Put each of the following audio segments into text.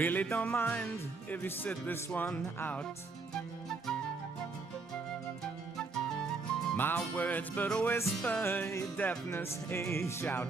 Really don't mind if you sit this one out. My words but a whisper, your deafness a shout.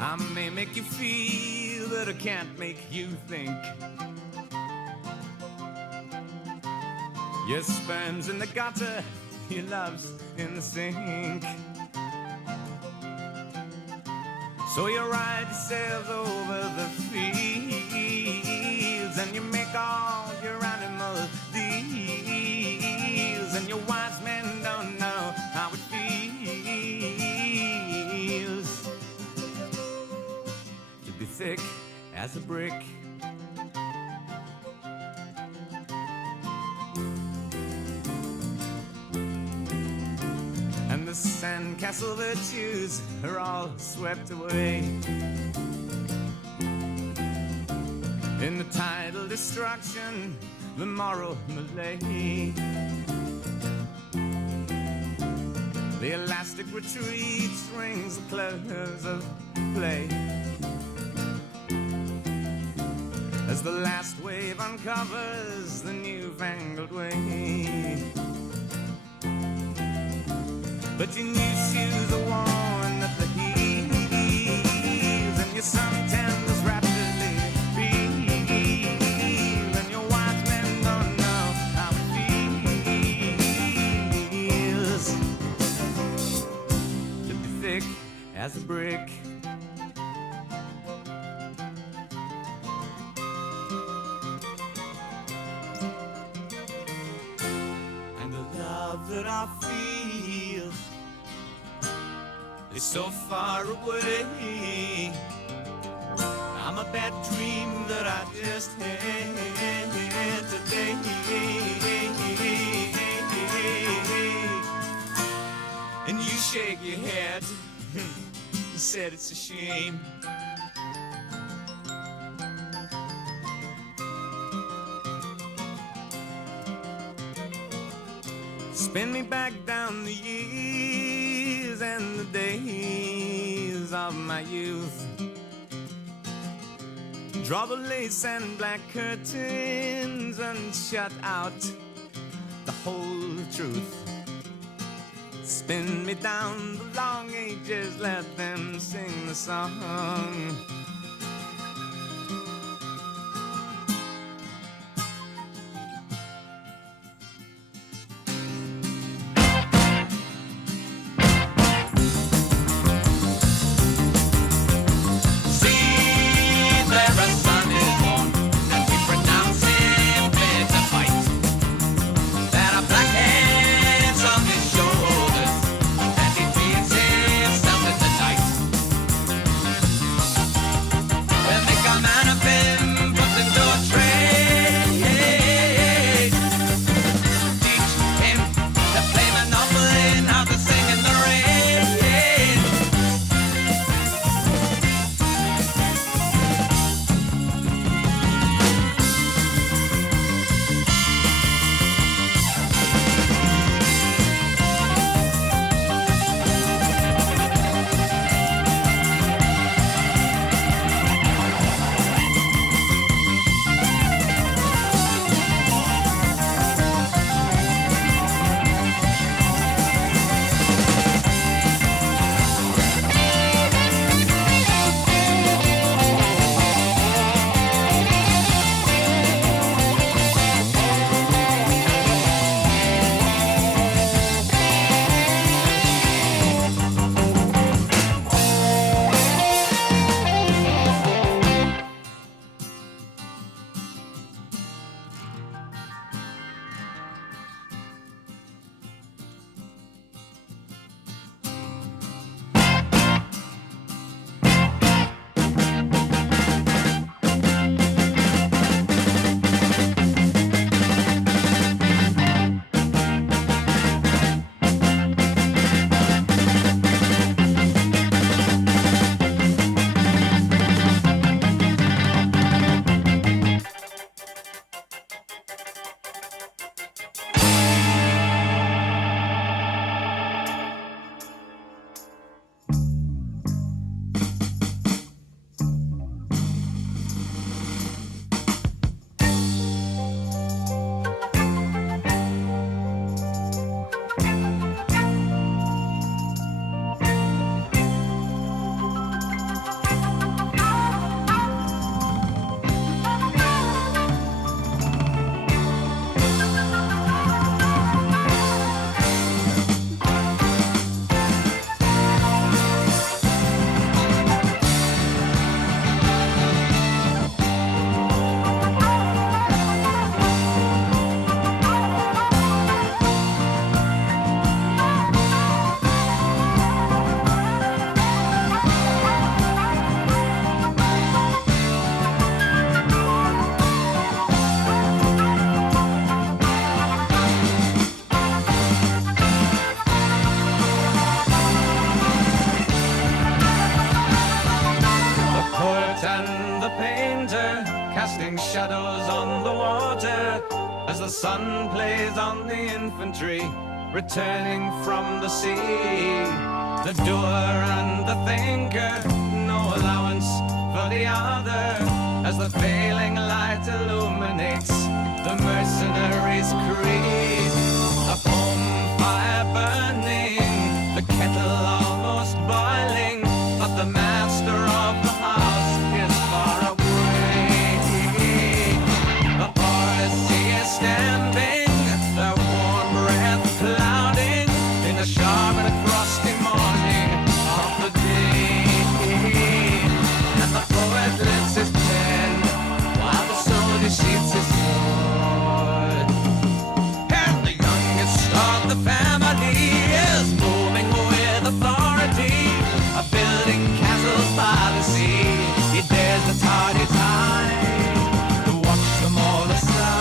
I may make you feel, but I can't make you think. Your sperm's in the gutter, your love's in the sink. So you ride yourselves over the fields, and you make all your animal deals, and your wise men don't know how it feels to be thick as a brick. And the sandcastle virtues are all swept away in the tidal destruction, the moral malaise. The elastic retreat rings the close of play as the last wave uncovers the newfangled way. But your new shoes are worn at the heels, and your suntans rapidly reel, and your wise men don't know how it feels to be thick as a brick. And the love that I feel is so far away. I'm a bad dream that I just had today. And you shake your head, you said it's a shame. Spin me back down the years and the days of my youth. Draw the lace and black curtains and shut out the whole truth. Spin me down the long ages, let them sing the song. as the sun plays on the infantry returning from the sea. The doer and the thinker, no allowance for the other, as the failing light illuminates the mercenary's creed. The home fire burning, the kettle almost boiling, but the master of the house is far away. The boys he is stamping, their warm breath clouding in the sharp and frosty morning of the day. And the poet lifts his pen while the soldier sheathes his sword. And the youngest of the family is moving with authority, building castles by the sea. He dares the tardy tide to watch them all aside.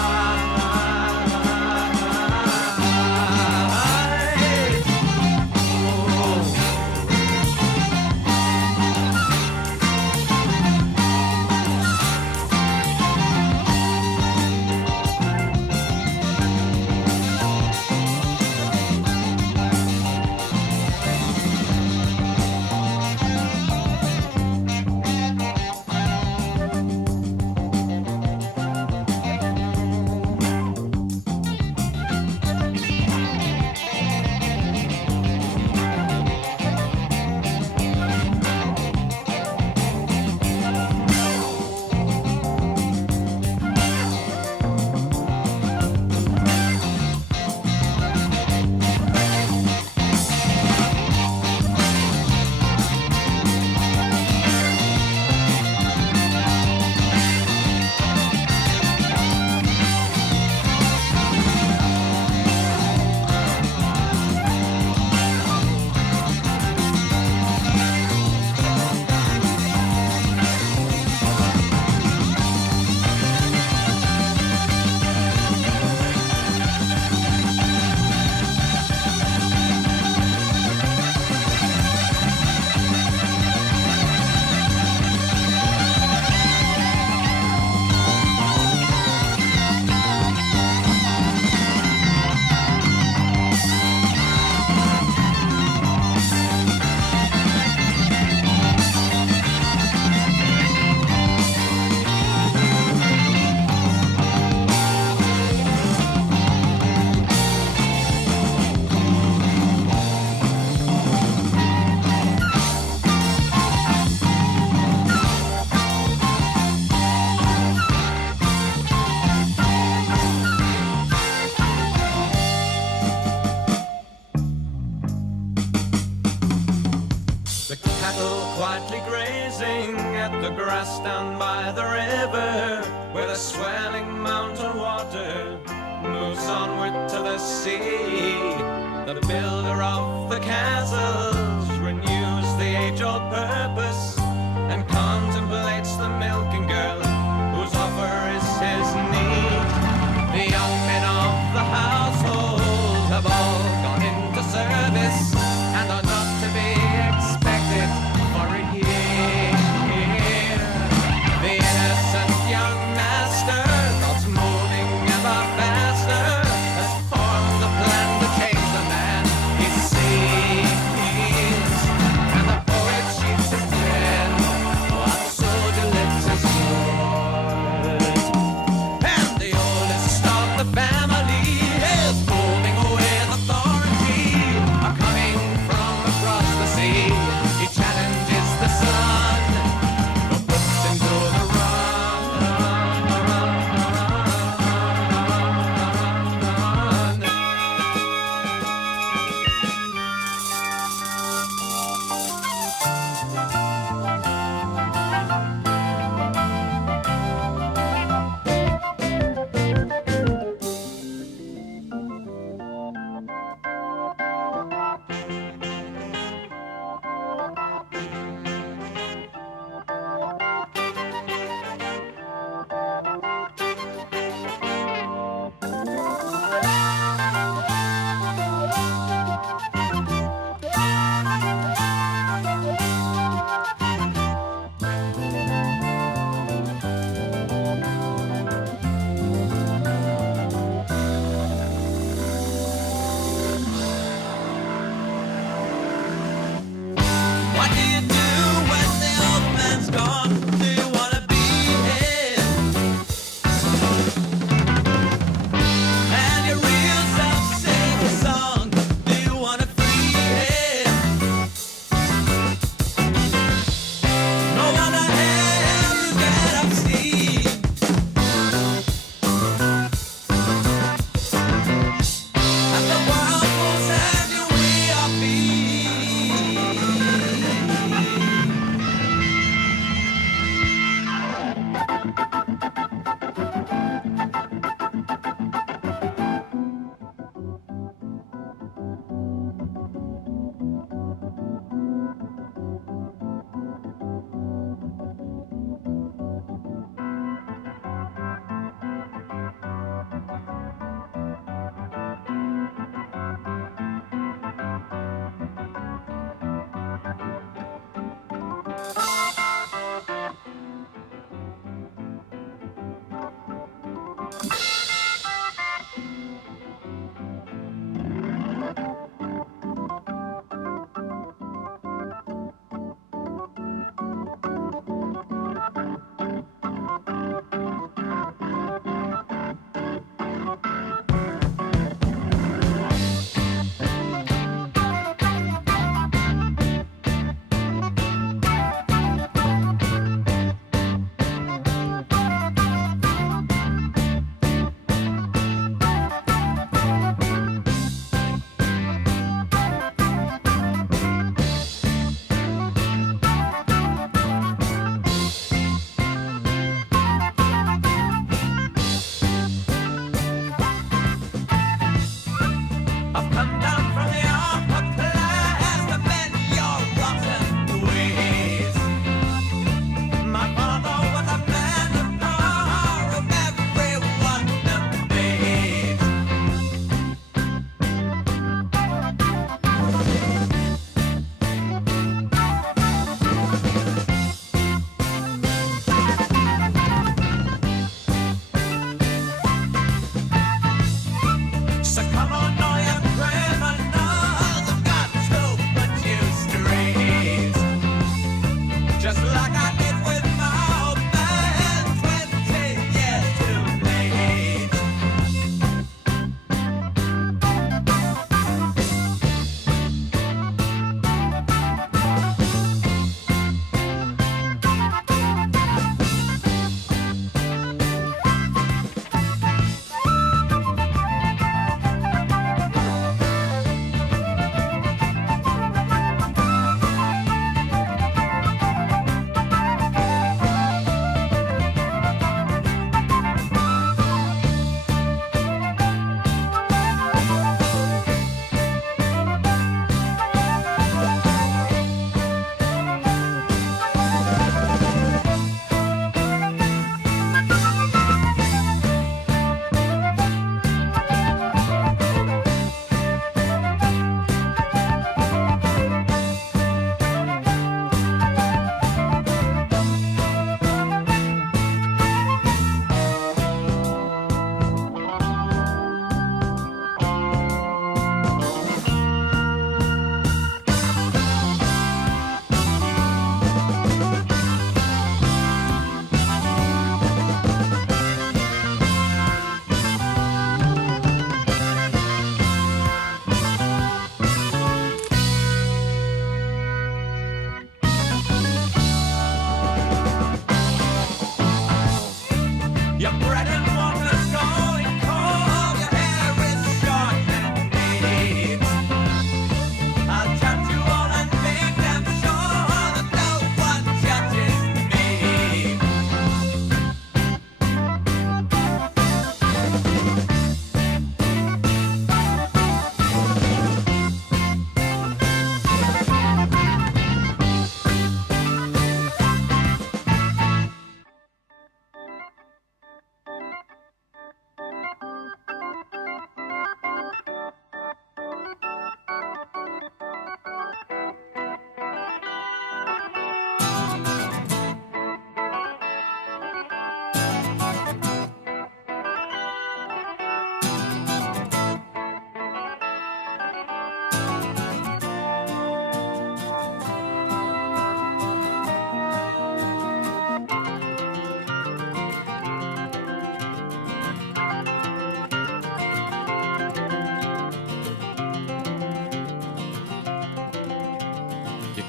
Quietly grazing at the grass down by the river, where the swelling mountain water moves onward to the sea. The builder of the castles renews the age-old purpose and contemplates the milking girl whose offer is his need. The young men of the household have all gone into service and are not to be expected for a year. The innocent young master, God's moving ever faster, has formed the plan to change the man he sees.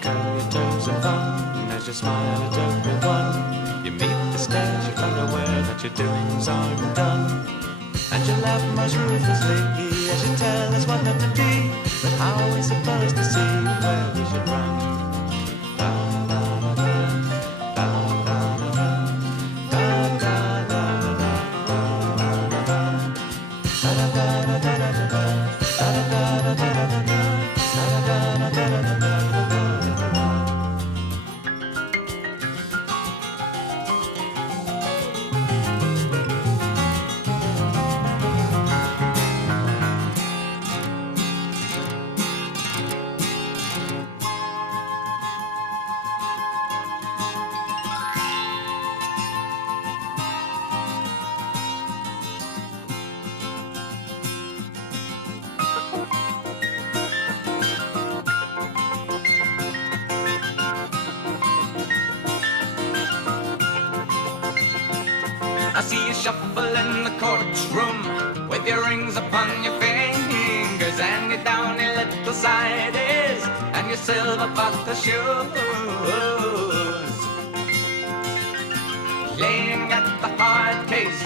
curl your toes in fun as you smile at everyone. You meet the stares, you're unaware that your doings aren't done. And you laugh most ruthlessly as you tell us what not to be. But how are we supposed to see where we should run? I see you shuffle in the courtroom with your rings upon your fingers and your downy little sideys and your silver buckle shoes. Playing at the hard case,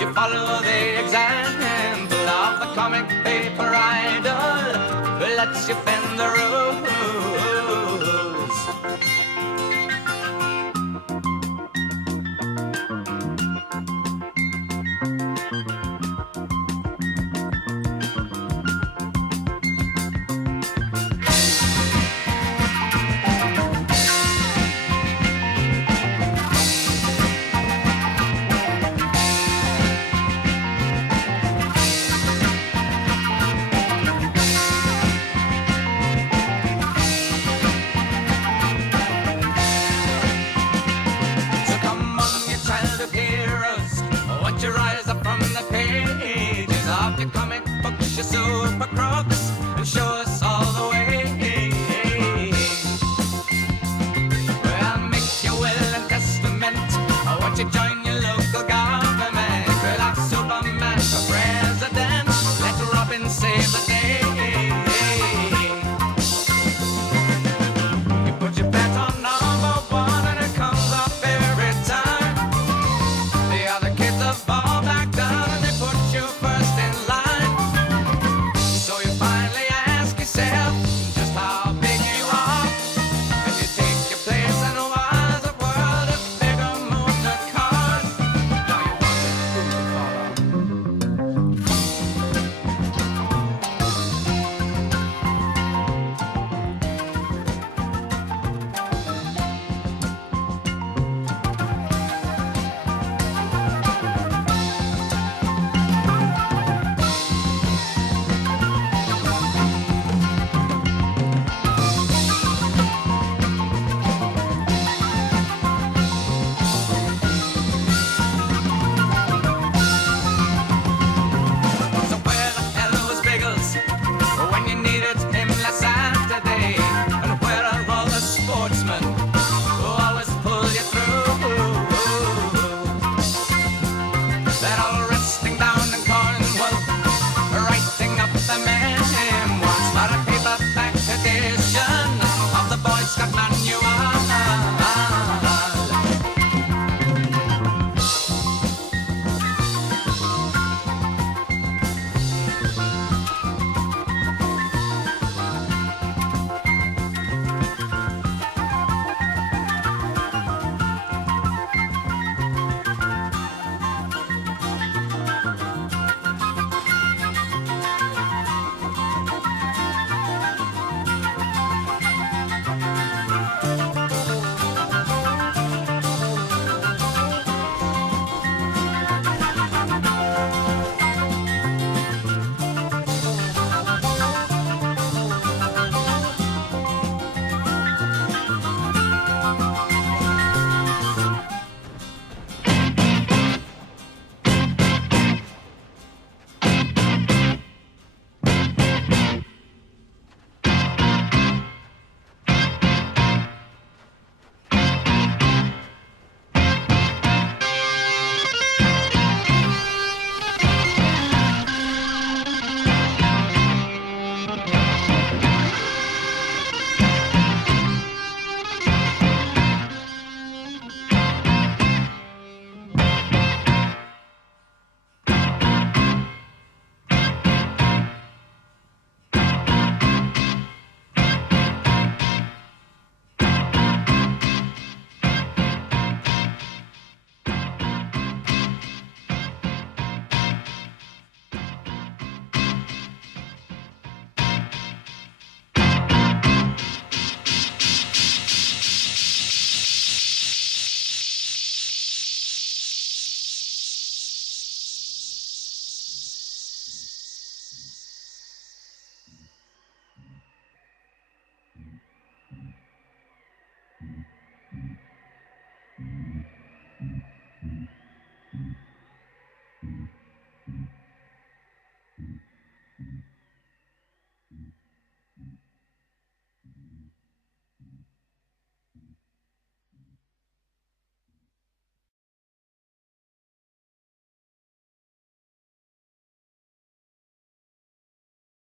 you follow the example of the comic paper idol who lets you bend the rules. Your eyes up from the pages of your